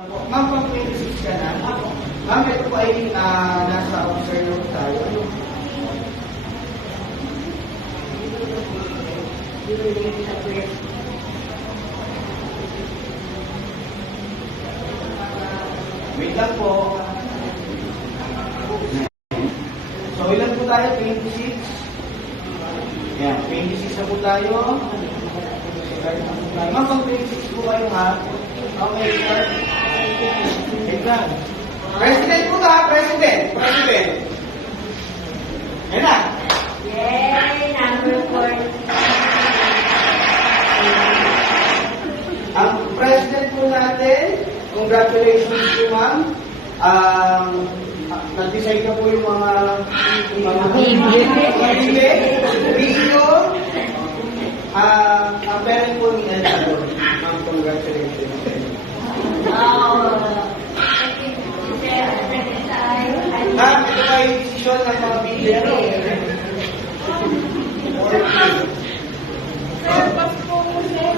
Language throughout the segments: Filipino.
Ma'am, pang 26 ka na. Ma'am, ito po ay nasa observer po tayo. Wait lang po. So, ilan po tayo? 26? Yan, 26 na po tayo. Ma'am, pang 26 po kayo ha. Okay, start. Wait lang. President po ka, President. President. Yan na. Yay! Number 4. Ang President po natin, congratulations po ma'am. Nag-decide na po yung mga video. Ang parent po ni Elsa. Ma'am, congratulations. Ma'am, ito ay decision ng mga video. Sir, pasko mo, sir.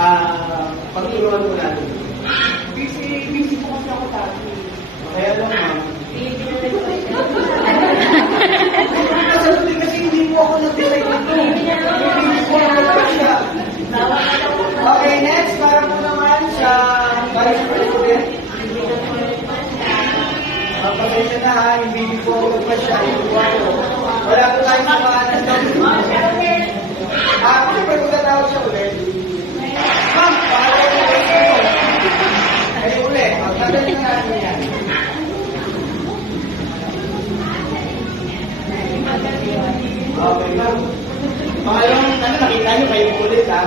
Ma'am, pagtulungan po natin. Busy po kasi ako dati. Kaya lang, ma'am. Kasi hindi po ako nag-decide nito. Hindi po ako nag-decide. Okay, next, para po naman sa Vice President. Pasensya na ha, hindi po ako nagpasya. Wala po tayo sa mga kasi pag magtatawag siya ulit. Ma'am, para po kayo. Kayo ulit, magtatagal na natin yan. Okay, ma'am. Pangalawang, nakita nyo kayo ulit ha.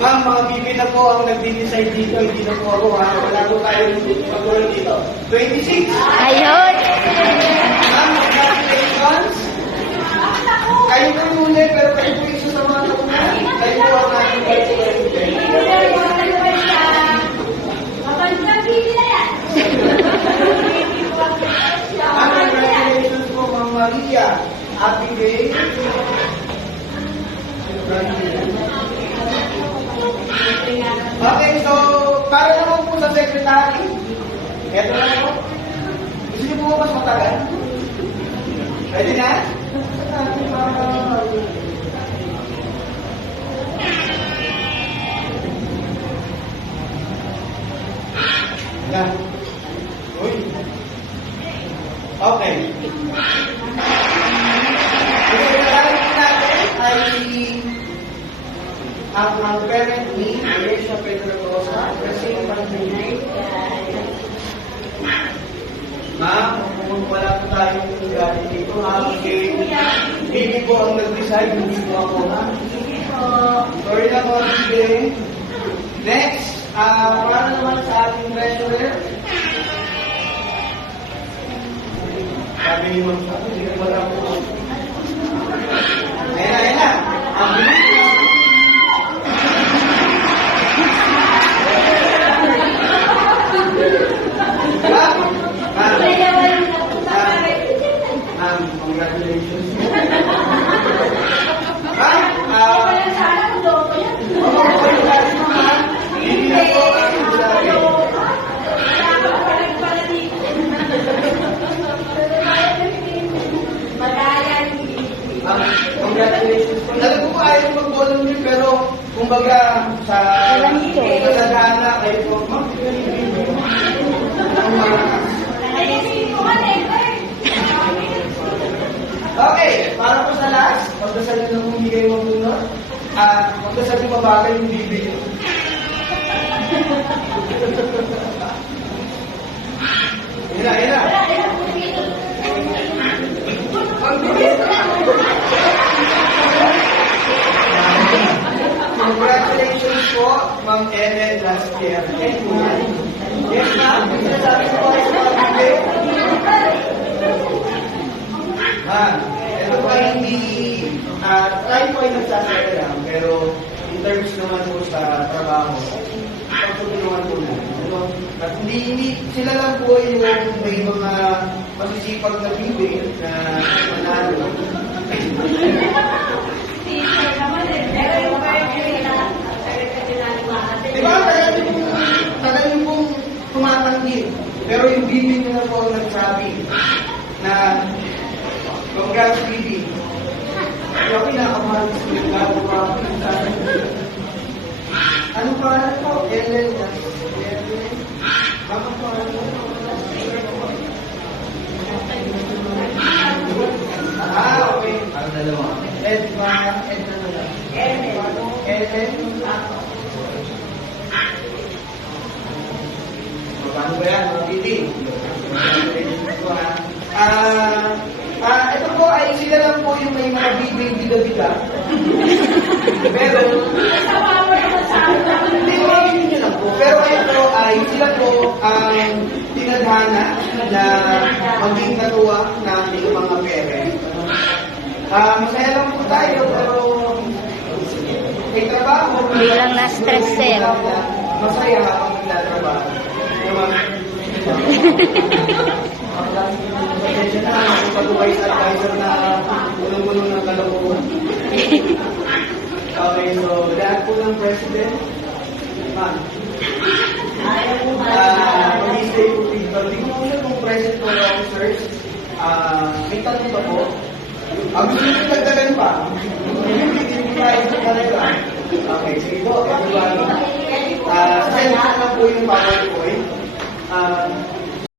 Ma'am, mga bibi na po ang nagdi-decide dito, hindi na po ako ha. Wala po tayo mag-roll dito. 26! Ayun! Ma'am, congratulations! Kayo po yung huli, pero kayo po isa sa mga nauna. Kayo po ang ating vice president. Ma'am, congratulations po, Ma'am Maria. Happy day. Okay, so, para naman po sa secretary. Ito na po. Gusto niyo po mas matagal? Pwede na? Yan. Uy. Okay. Yung secretary po natin ay ang parent ni Alicia Pedrosa, kasi ma'am, kung wala po tayong galing dito, hindi po ang nag-decide, hindi po ako, ha? Sorry na po, sige. Next, para naman sa ating treasurer. Sabi ni Ma'am Sabi, hindi ko wala po. Ayan na. Ang bilis na. Congratulations. Congratulations po. Alam ko po ayaw mag-volunteer pero kumbaga sa kasagana kayo po. Okay, para po sa last, magdasal nyo na kung hindi kayo mabunod. Magdasal nyo mabagal yung bibig. Yan na. Congratulations po, Ma'am Ellen last year. Yes, ma'am. Sabi ko po sa mga bibig. Ito po ay hindi, tayo po ay nagsasaya lang, pero in terms naman po sa trabaho, pagtutulungan po natin. At hindi, sila lang po yung may mga masisipag na bibi na manalo. Teacher naman eh. Pero yung birthday na, sabi na ni Mama. Di ba? Tagal niyo pong tumatanggi. Pero yung bibi niyo na po ang nagsabi na congrats, bibi. Kaya pinakamahal sa mga ano pa po? Ellen. Bakit po ano? Okay. Ang dalawa. Ed ba? Ed na lang. Ellen. Paano ba yan? Titi. Ito po ay sila lang po yung may mga biga-biga. Pero, Sa mama naman sa akin. hindi ko yun nyo lang po. Pero ayun po ay sila po ang tinadhana na maging katuwa ng mga parents. Masaya lang po tayo, pero may trabaho. Bilang na-stress, sir. Masaya habang nagtatrabaho. Pasensya na, pag-advisor na ulong-ulong ng kalokohan. Okay, so lahat po ng president, ma'am, mag-stay po dito. Tingnan po kung present po ng officers, may tanong ba po? Gusto nyo nagdagan pa? Hindi tayo sa kanila. Okay, sige po, everybody. Send na po yung PowerPoint.